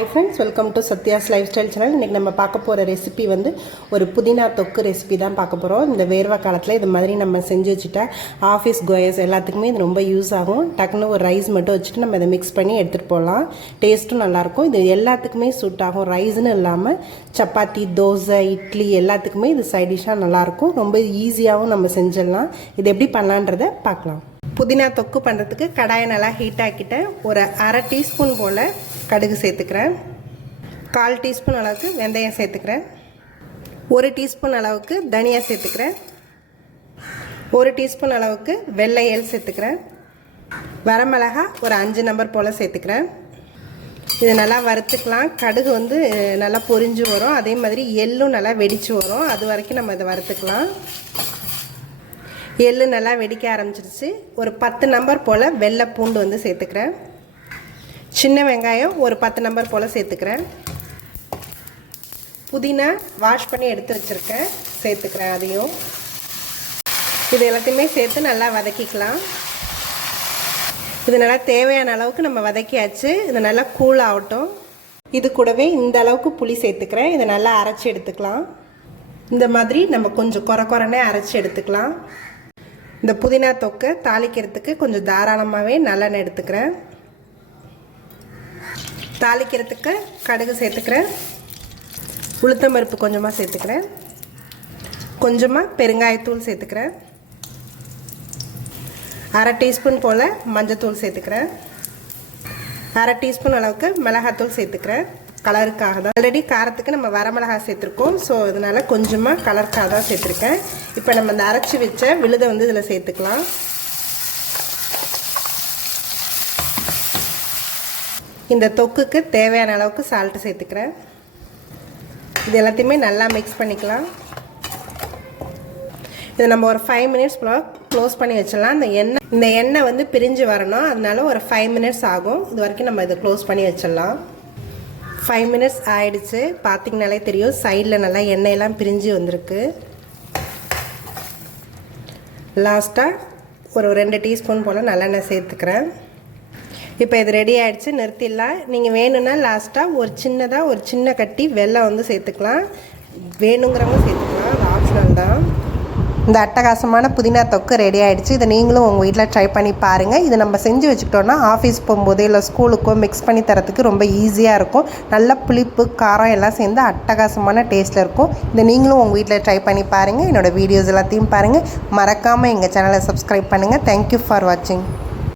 Hi friends, welcome to Satya's Lifestyle Channel. இன்னைக்கு நம்ம பார்க்க போற ரெசிபி வந்து ஒரு புதினா தொக்கு ரெசிபி தான் பார்க்க போறோம். இந்த வேர்வை காலத்துல இது மாதிரி நம்ம செஞ்சு வச்சிட்டா ஆபீஸ் கோயஸ் எல்லாத்துக்குமே இது ரொம்ப யூஸ் ஆகும். டக்குனு ஒரு ரைஸ் மட்டும் வச்சிட்டு நம்ம இத மிக்ஸ் பண்ணி எடுத்துட்டு போலாம். டேஸ்டும் நல்லா இருக்கும். இது எல்லாத்துக்குமே சூட் ஆகும். ரைஸ்னு இல்லாம சப்பாத்தி, தோசை, இட்லி எல்லாத்துக்குமே இது சைடு டிஷ்ஷா நல்லா இருக்கும். ரொம்ப ஈஸியாவும் நம்ம செஞ்சிடலாம். இது எப்படி பண்ணலாம்ன்றதை பார்க்கலாம். புதினா தொக்கு பண்ணுறதுக்கு கடாயை நல்லா ஹீட் ஆக்கிட்டேன். ஒரு அரை டீஸ்பூன் போல் கடுகு சேர்த்துக்கிறேன். 1/4 டீஸ்பூன் அளவுக்கு வெந்தயம் சேர்த்துக்கிறேன். 1 டீஸ்பூன் அளவுக்கு தனியா சேர்த்துக்கிறேன். 1 டீஸ்பூன் அளவுக்கு வெள்ளை எள் சேர்த்துக்கிறேன். வரமிளகா ஒரு 5 நம்பர் போல் சேர்த்துக்கிறேன். இது நல்லா வறுத்துக்கலாம். கடுகு வந்து நல்லா பொரிஞ்சு வரும். அதே மாதிரி எள்ளும் நல்லா வெடிச்சு வரும். அது வரைக்கும் நம்ம இதை வறுத்துக்கலாம். எள்ளு நல்லா வெடிக்க ஆரம்பிச்சிருச்சு. ஒரு 10 நம்பர் போல் வெள்ளை பூண்டு வந்து சேர்த்துக்கிறேன். சின்ன வெங்காயம் ஒரு 10 நம்பர் போல் சேர்த்துக்கிறேன். புதினா வாஷ் பண்ணி எடுத்து வச்சுருக்கேன், சேர்த்துக்கிறேன். அதையும் இது எல்லாத்தையுமே சேர்த்து நல்லா வதக்கிக்கலாம். இது நல்லா தேவையான அளவுக்கு நம்ம வதக்கியாச்சு. இது நல்லா கூல் ஆகட்டும். இது கூடவே இந்த அளவுக்கு புளி சேர்த்துக்கிறேன். இதை நல்லா அரைச்சி எடுத்துக்கலாம். இந்த மாதிரி நம்ம கொஞ்சம் குறைனே அரைச்சி எடுத்துக்கலாம். இந்த புதினா தொக்கை தாளிக்கிறதுக்கு கொஞ்சம் தாராளமாகவே நல்லெண்ணெய் எடுத்துக்கிறேன். தாளிக்கிறதுக்கு கடுகு சேர்த்துக்கிறேன். உளுத்தம்பருப்பு கொஞ்சமாக சேர்த்துக்கிறேன். கொஞ்சமாக பெருங்காயத்தூள் சேர்த்துக்கிறேன். அரை டீஸ்பூன் போல் மஞ்சத்தூள் சேர்த்துக்கிறேன். அரை டீஸ்பூன் அளவுக்கு மிளகாத்தூள் சேர்த்துக்கிறேன். கலருக்காக தான். ஆல்ரெடி காரத்துக்கு நம்ம வரமிளகாய் சேர்த்துருக்கோம். ஸோ அதனால் கொஞ்சமாக கலருக்காக தான் சேர்த்துருக்கேன். இப்போ நம்ம இந்த அரைச்சி வச்ச விழுதை வந்து இதில் சேர்த்துக்கலாம். இந்த தொக்குக்கு தேவையான அளவுக்கு சால்ட்டு சேர்த்துக்கிறேன். இது எல்லாத்தையுமே நல்லா மிக்ஸ் பண்ணிக்கலாம். இதை நம்ம ஒரு 5 மினிட்ஸ் க்ளோஸ் பண்ணி வச்சிடலாம். இந்த எண்ணெய் வந்து பிரிஞ்சு வரணும். அதனால ஒரு 5 மினிட்ஸ் ஆகும். இது வரைக்கும் நம்ம இதை க்ளோஸ் பண்ணி வச்சிடலாம். 5 மினிட்ஸ் ஆயிடுச்சு. பார்த்தீங்கனாலே தெரியும் சைடில் நல்லா எண்ணெயெல்லாம் பிரிஞ்சு வந்திருக்கு. லாஸ்ட்டாக ஒரு 2 டீஸ்பூன் போல் நல்லெண்ணெய் சேர்த்துக்கிறேன். இப்போ இது ரெடி ஆகிடுச்சு, நிறுத்திடலாம். நீங்கள் வேணும்னா லாஸ்ட்டாக ஒரு சின்ன கட்டி வெல்லம் வந்து சேர்த்துக்கலாம். வேணுங்கிறவங்க சேர்த்துக்கலாம், அது ஆப்ஷனல் தான். இந்த அட்டகாசமான புதினா தொக்கு ரெடி ஆகிடுச்சு. இதை நீங்களும் உங்கள் வீட்டில் ட்ரை பண்ணி பாருங்கள். இது நம்ம செஞ்சு வச்சுக்கிட்டோன்னா ஆஃபீஸ் போகும்போது இல்லை ஸ்கூலுக்கோ மிக்ஸ் பண்ணி தரத்துக்கு ரொம்ப ஈஸியாக இருக்கும். நல்ல புளிப்பு காரம் எல்லாம் சேர்ந்து அட்டகாசமான டேஸ்ட்டில் இருக்கும். இதை நீங்களும் உங்கள் வீட்டில் ட்ரை பண்ணி பாருங்கள். என்னோடய வீடியோஸ் எல்லாத்தையும் பாருங்கள். மறக்காமல் எங்கள் சேனலை சப்ஸ்கிரைப் பண்ணுங்கள். தேங்க்யூ ஃபார் வாட்சிங்.